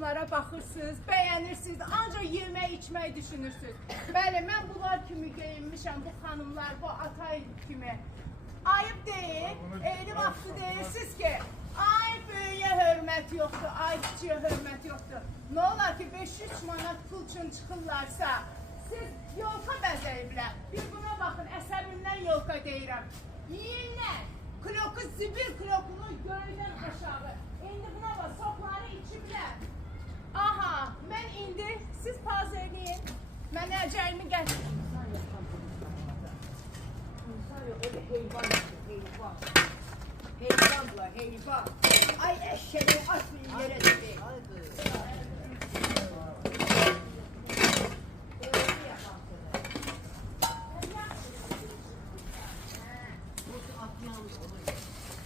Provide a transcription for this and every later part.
paylaşımlara baxırsınız, bəyənirsiniz, ancaq yemək, içmək düşünürsünüz. Bəli, mən bunlar kimi geyinmişəm, bu xanımlar, bu atay kimi. Ayıb deyil, eyni vaxtı deyirsiniz ki, ay böyüyə hörmət yoxdur, ay kiçiyə hörmət yoxdur. Nə olar ki, 500 manat pul üçün çıxırlarsa, siz yolka bəzəyiblər. Bir buna baxın, əsəbimdən yolka deyirəm. Yiyinlər, kloku, zibil klokunu göydən aşağı. İndi buna bax, sokları içiblər. Aha, mən indi, siz paz edin, mən əcəyimi gətirin. İnsan yok, öyle heyvan işte, heyvan. Heyvanlar, heyvan. Ay eşeği atmayın yere dedi.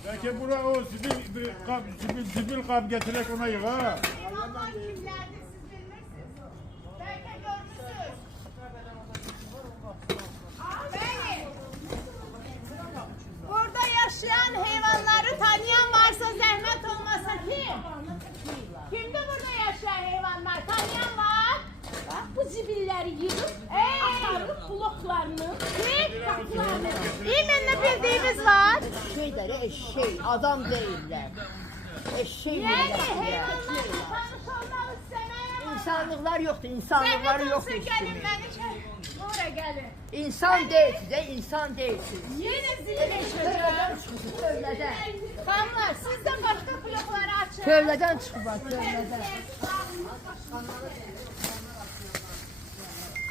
Belki bura o zibil kap getirerek ona yık ha. Heyvanlar kimlərdir, siz bilmirsiniz. Bəlkə görmürsünüz. Bəli. Burada yaşayan heyvanları tanıyan varsa zəhmət olmasa kim? Kimdir burada yaşayan heyvanlar? Tanıyan var? Bak bu zibilleri yığıp atarıp bloklarını, kapılarını. İyi mənlə bildiyiniz var. Şeyleri eşeği, adam değiller. Eşeği Yəni milletler. heyvanlarla tanış olmaq istəməyəm. İnsanlıklar yoktu, insanlıkları Zəhmət yoktu olsun gəlin hiçbirinin. məni çək. Bura gəlin. İnsan değilsiniz, insan değilsiniz. Yenə zil Tövleden geçəcək. çıkıp, tövleden. Xanımlar, siz də başqa blokları açın. Tövleden çıkıp, tövleden.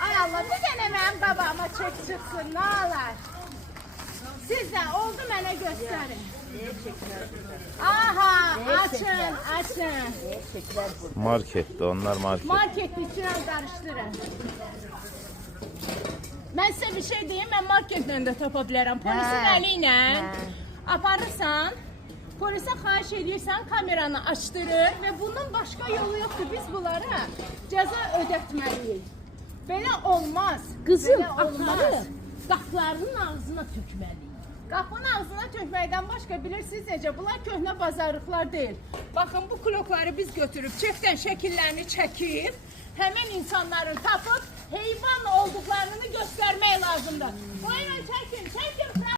Ay Allah, bir dənə mənim qabağıma çək çıxsın, nə olar? Siz də oldu mənə göstərin. Aha, açın, açın. Eşekler burada. Markette, onlar market. Market içine qarışdırın. Mən sizə bir şey deyim, mən marketlə də tapa bilərəm. Polisin Hə, əli ilə hə. aparırsan, polisə xahiş edirsən, kameranı açdırır və bundan başqa yolu yoxdur. Biz bunlara cəza ödətməliyik. Belə olmaz. Kızım Belə olmaz. atarı kaplarının ağzına tökmeli. Qapının ağzına tökməkdən başqa bilirsiniz necə? Bunlar köhnə bazarlıqlar deyil. Baxın, bu klokları biz götürüb, çəkdən şəkillərini çəkib, həmin insanları tapıb, heyvan olduqlarını göstərmək lazımdır. Buyurun, çəkin, çəkin.